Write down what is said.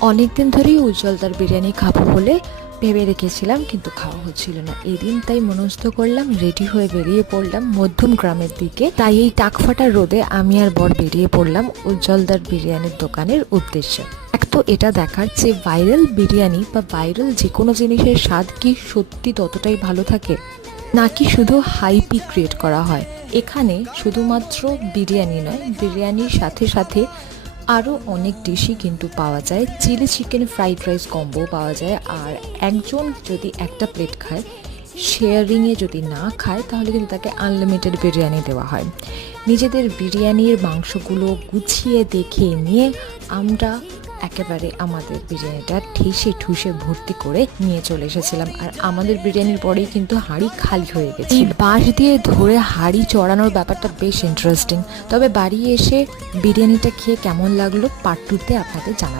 অনেকদিন ধরেই উজ্জ্বলদার বিরিয়ানি খাবো বলে ভেবে রেখেছিলাম, কিন্তু খাওয়া হচ্ছিল না। এদিন তাই মনস্থ করলাম, রেডি হয়ে বেরিয়ে পড়লাম মধ্যম গ্রামের দিকে। তাই এই টাকফাটা রোদে আমি আর বর বেরিয়ে পড়লাম উজ্জ্বলদার বিরিয়ানির দোকানের উদ্দেশ্যে। এক তো এটা দেখার যে ভাইরাল বিরিয়ানি বা ভাইরাল যে কোনো জিনিসের স্বাদ কি সত্যি ততটাই ভালো থাকে, নাকি শুধু হাইপই ক্রিয়েট করা হয়। এখানে শুধুমাত্র বিরিয়ানি নয়, বিরিয়ানির সাথে সাথে আরও অনেক ডিশই কিন্তু পাওয়া যায়। Chilli chicken fried rice combo পাওয়া যায়, আর একজন যদি একটা প্লেট খায়, শেয়ারিংয়ে যদি না খায়, তাহলে কিন্তু তাকে আনলিমিটেড বিরিয়ানি দেওয়া হয়। নিজেদের বিরিয়ানির মাংসগুলো গুছিয়ে দেখে নিয়ে আমরা একেবারে আমাদের বিরিয়ানিটা ঠেসে ঠুসে ভর্তি করে নিয়ে চলে এসেছিলাম। আর আমাদের বিরিয়ানির পরেই কিন্তু হাঁড়ি খালি হয়ে গেছে। এই বাঁশ দিয়ে ধরে হাঁড়ি চড়ানোর ব্যাপারটা বেশ ইন্টারেস্টিং। তবে বাড়ি এসে বিরিয়ানিটা খেয়ে কেমন লাগলো পার্ট 2-তে আপনাদের জানাবো।